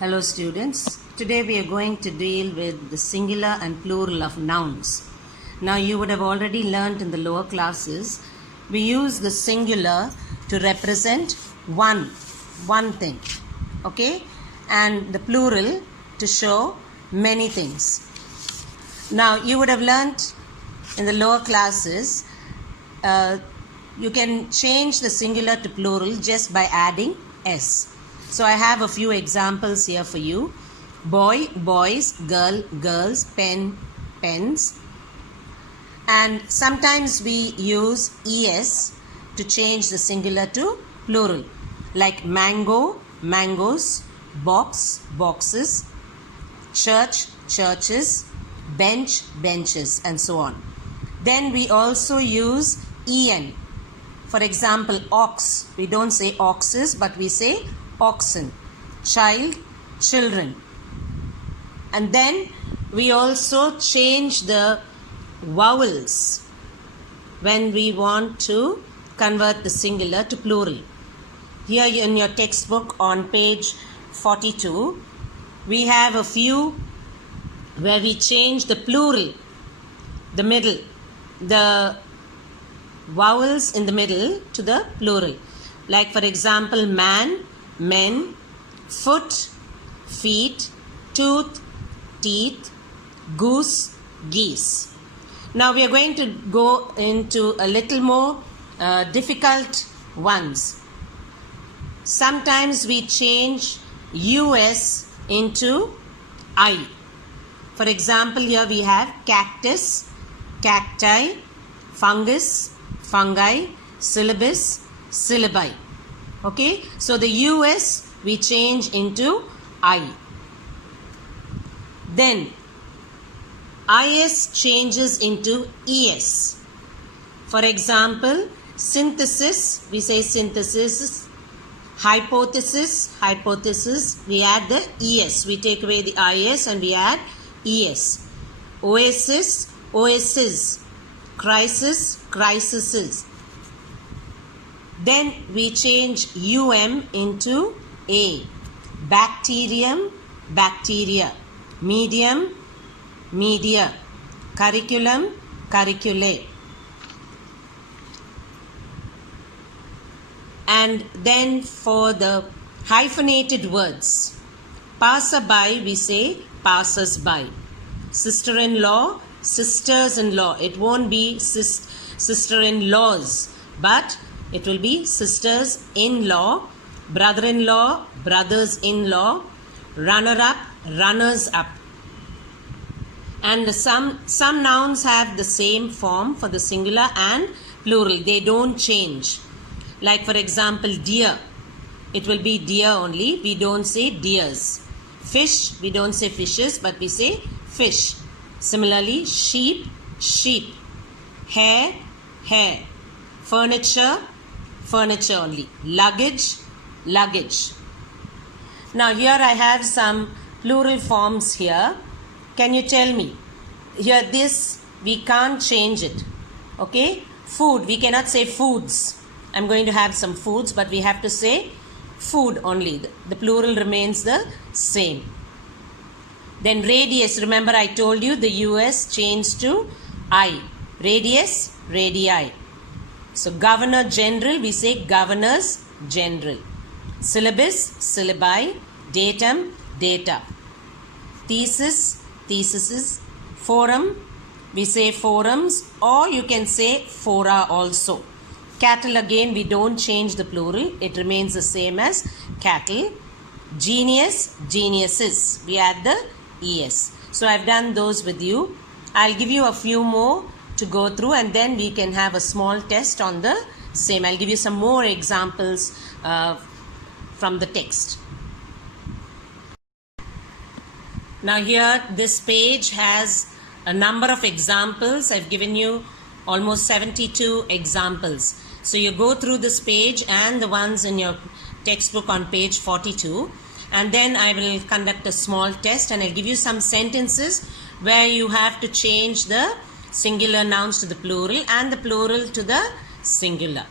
Hello students, today we are going to deal with the singular and plural of nouns. Now you would have already learnt in the lower classes, we use the singular to represent one thing, okay, and the plural to show many things. Now you would have learnt in the lower classes, you can change the singular to plural just by adding s. So I have a few examples here for you. Boy, boys, girl, girls, pen, pens. And sometimes we use es to change the singular to plural. Like mango, mangoes, box, boxes, church, churches, bench, benches, and so on. Then we also use en. For example, ox. We don't say oxes, but we say oxen. Child, children. And then we also change the vowels when we want to convert the singular to plural. Here in your textbook on page 42, we have a few where we change the plural, the middle, the vowels in the middle to the plural. Like for example, man, men, foot, feet, tooth, teeth, goose, geese. Now we are going to go into a little more difficult ones. Sometimes we change us into I. For example, here we have cactus, cacti, fungus, fungi, syllabus, syllabi. Okay, so the us we change into I. Then is changes into es. For example, synthesis, we say synthesis. Hypothesis, hypothesis, we add the es. We take away the is and we add es. Oasis, oasis. Crisis, crises. Then we change into a. Bacterium, bacteria. Medium, media. Curriculum, curriculae. And then for the hyphenated words, passerby we say passers-by. Sister-in-law, sisters-in-law. It won't be sister-in-laws, but it will be sisters-in-law, brother-in-law, brothers-in-law, runner-up, runners-up. And some nouns have the same form for the singular and plural. They don't change. Like for example, deer. It will be deer only. We don't say deers. Fish, we don't say fishes, but we say fish. Similarly, sheep, sheep. Hair, hair. Furniture, furniture only. Luggage, luggage. Now here I have some plural forms here. Can you tell me? Here this, we can't change it. Okay? Food, we cannot say foods. I'm going to have some foods, but we have to say food only. The plural remains the same. Then radius, remember I told you the US changed to I. Radius, radii. So governor general, we say governors general. Syllabus, syllabi. Datum, data. Thesis, theses. Forum, we say forums, or you can say fora also. Cattle, again we don't change the plural. It remains the same as cattle. Genius, geniuses. We add the es. So I've done those with you. I'll give you a few more to go through and then we can have a small test on the same. I'll give you some more examples from the text. Now here this page has a number of examples. I've given you almost 72 examples. So you go through this page and the ones in your textbook on page 42, and then I will conduct a small test and I'll give you some sentences where you have to change the singular nouns to the plural and the plural to the singular.